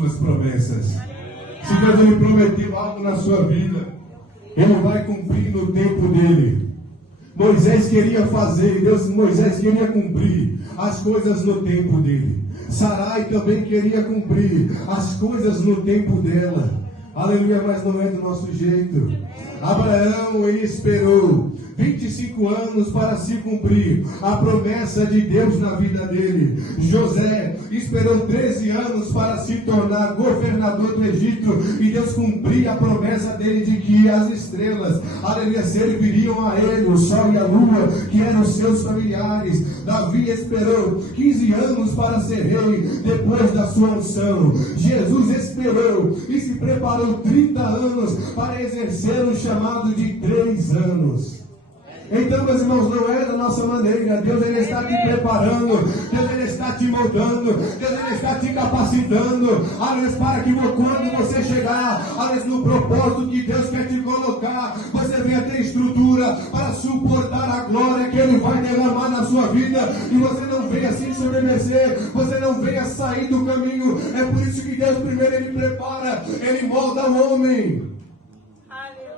suas promessas. Se Deus ele prometeu algo na sua vida, Ele vai cumprir no tempo dele. Moisés queria fazer, Moisés queria cumprir as coisas no tempo dele. Sarai também queria cumprir as coisas no tempo dela. Aleluia, mas não é do nosso jeito. Abraão, ele esperou 25 anos para se cumprir a promessa de Deus na vida dele. José esperou 13 anos para se tornar governador do Egito e Deus cumpria a promessa dele de que as estrelas, aleluia, serviriam a ele, o sol e a lua, que eram seus familiares. Davi esperou 15 anos para ser rei depois da sua unção. Jesus esperou e se preparou 30 anos para exercer o chamado de 3 anos. Então, meus irmãos, não é da nossa maneira. Deus ele está te preparando, Deus ele está te moldando, Deus ele está te capacitando, aliás, para que quando você chegar, aliás, no propósito que Deus quer te colocar, você venha ter estrutura para suportar a glória que Ele vai derramar na sua vida, e você não venha assim sobreviver, você não venha sair do caminho. É por isso que Deus primeiro Ele prepara, Ele molda o homem.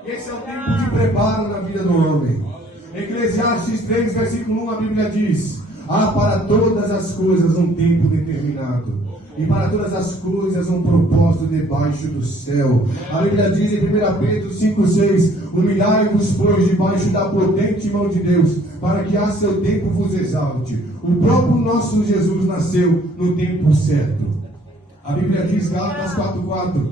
Esse é o tempo de preparo na vida do homem. Eclesiastes 3, versículo 1, a Bíblia diz: há para todas as coisas um tempo determinado, e para todas as coisas um propósito debaixo do céu. A Bíblia diz em 1 Pedro 5,6: humilhai-vos, pois, debaixo da potente mão de Deus, para que a seu tempo vos exalte. O próprio nosso Jesus nasceu no tempo certo. A Bíblia diz, Gálatas 4,4: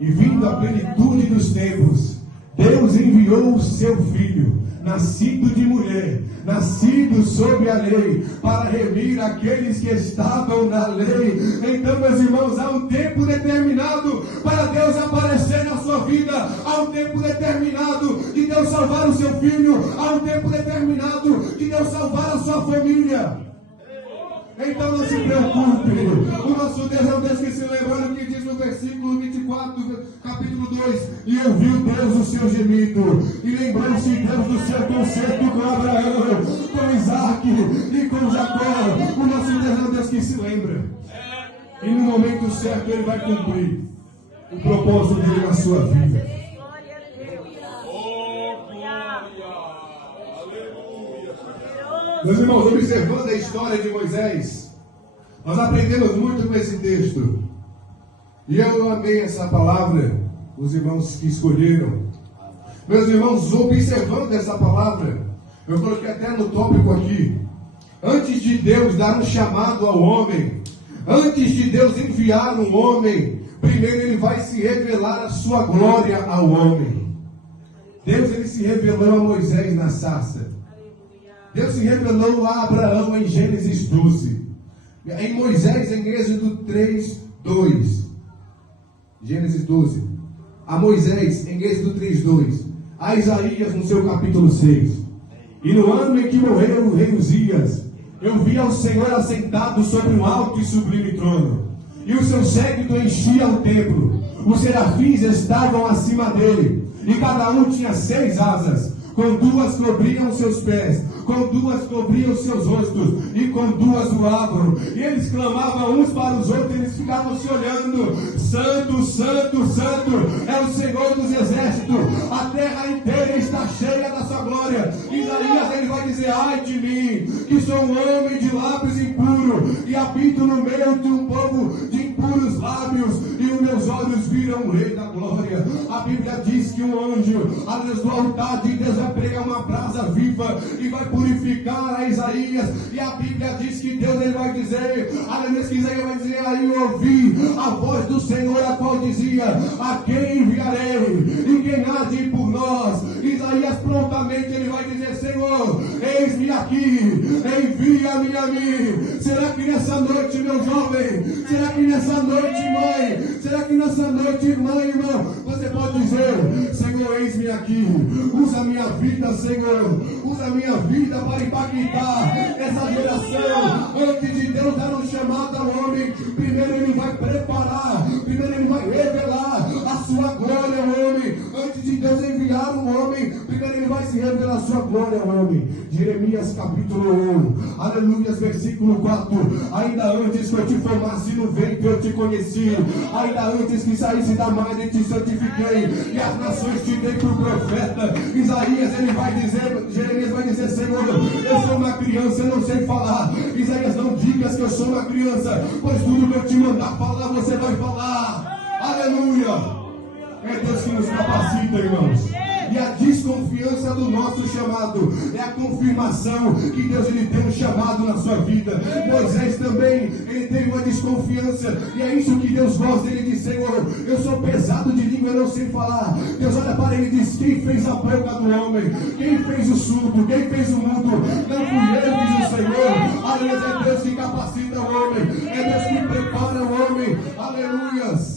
e vindo a plenitude dos tempos, Deus enviou o seu Filho, nascido de mulher, nascido sob a lei, para remir aqueles que estavam na lei. Então, meus irmãos, há um tempo determinado para Deus aparecer na sua vida, há um tempo determinado de Deus salvar o seu filho, há um tempo determinado de Deus salvar a sua família. Então não se preocupe, o nosso Deus é um Deus que se lembra, que diz no versículo 24, capítulo 2: e ouviu Deus o seu gemido, e lembrou-se Deus do seu concerto com Abraão, com Isaac e com Jacó. O nosso Deus é um Deus que se lembra, e no momento certo Ele vai cumprir o propósito dele na sua vida. Meus irmãos, observando a história de Moisés, nós aprendemos muito com esse texto. E eu amei essa palavra, os irmãos que escolheram. Meus irmãos, observando essa palavra, eu coloquei até no tópico aqui: antes de Deus dar um chamado ao homem, antes de Deus enviar um homem, primeiro Ele vai se revelar a sua glória ao homem. Deus ele se revelou a Moisés na sarça. Deus se revelou a Abraão em Gênesis 12. Em Moisés, em Êxodo 3, 2. Gênesis 12. A Moisés, em Êxodo 3, 2. A Isaías, no seu capítulo 6. E no ano em que morreu o rei Uzias, eu vi ao Senhor assentado sobre um alto e sublime trono. E o seu séquito enchia o templo. Os serafins estavam acima dele. E cada um tinha 6 asas. Com 2 cobriam seus pés, com 2 cobriam seus rostos, e com 2 voavam. E eles clamavam uns para os outros, eles ficavam se olhando: Santo, Santo, Santo é o Senhor dos exércitos, a terra inteira está cheia da sua glória. Isaías ele vai dizer: ai de mim, que sou um homem de lábios impuros, e habito no meio de um povo de impuros lábios, e os meus olhos viram o Rei da Glória. A Bíblia diz que um anjo, aliás, do altar de Deus, vai pregar uma brasa viva e vai purificar a Isaías. E a Bíblia diz que Deus ele vai dizer, aliás, que Isaías vai dizer: aí eu ouvi a voz do Senhor, a qual dizia: a quem enviarei? E quem há de ir por nós? Isaías prontamente ele vai dizer: Senhor, eis-me aqui, envia-me a mim. Será que nessa noite, meu jovem, será que nessa noite, mãe, será que nessa noite, irmã, irmão, você pode dizer: Senhor, eis-me aqui, usa a minha vida, Senhor, usa a minha vida para impactar essa geração. Antes de Deus dar um chamado ao homem, primeiro Ele vai preparar, primeiro Ele vai revelar a sua glória ao homem. Antes de Deus enviar um homem, primeiro Ele vai se revelar a sua glória ao homem. Jeremias Jeremias capítulo 1, aleluia, versículo 4. Ainda antes que eu te formasse no ventre eu te conheci, ainda antes que saísse da madre te santifiquei, e as nações te dei por profeta. Isaías, ele vai dizer, Jeremias vai dizer: Senhor, eu sou uma criança, eu não sei falar. Isaías, não digas que eu sou uma criança, pois tudo que eu te mandar falar, você vai falar. Aleluia. É Deus que nos capacita, irmãos. E a desconfiança do nosso chamado é a confirmação que Deus ele tem um chamado na sua vida. Moisés também, ele teve uma desconfiança, e é isso que Deus gosta. Ele diz: Senhor, eu sou pesado de língua, eu não sei falar. Deus olha para ele e diz: quem fez a boca do homem? Quem fez o surdo? Quem fez o mudo? Não fui eu, diz o Senhor. Aleluia. É Deus que capacita o homem, é Deus que prepara o homem. Aleluia.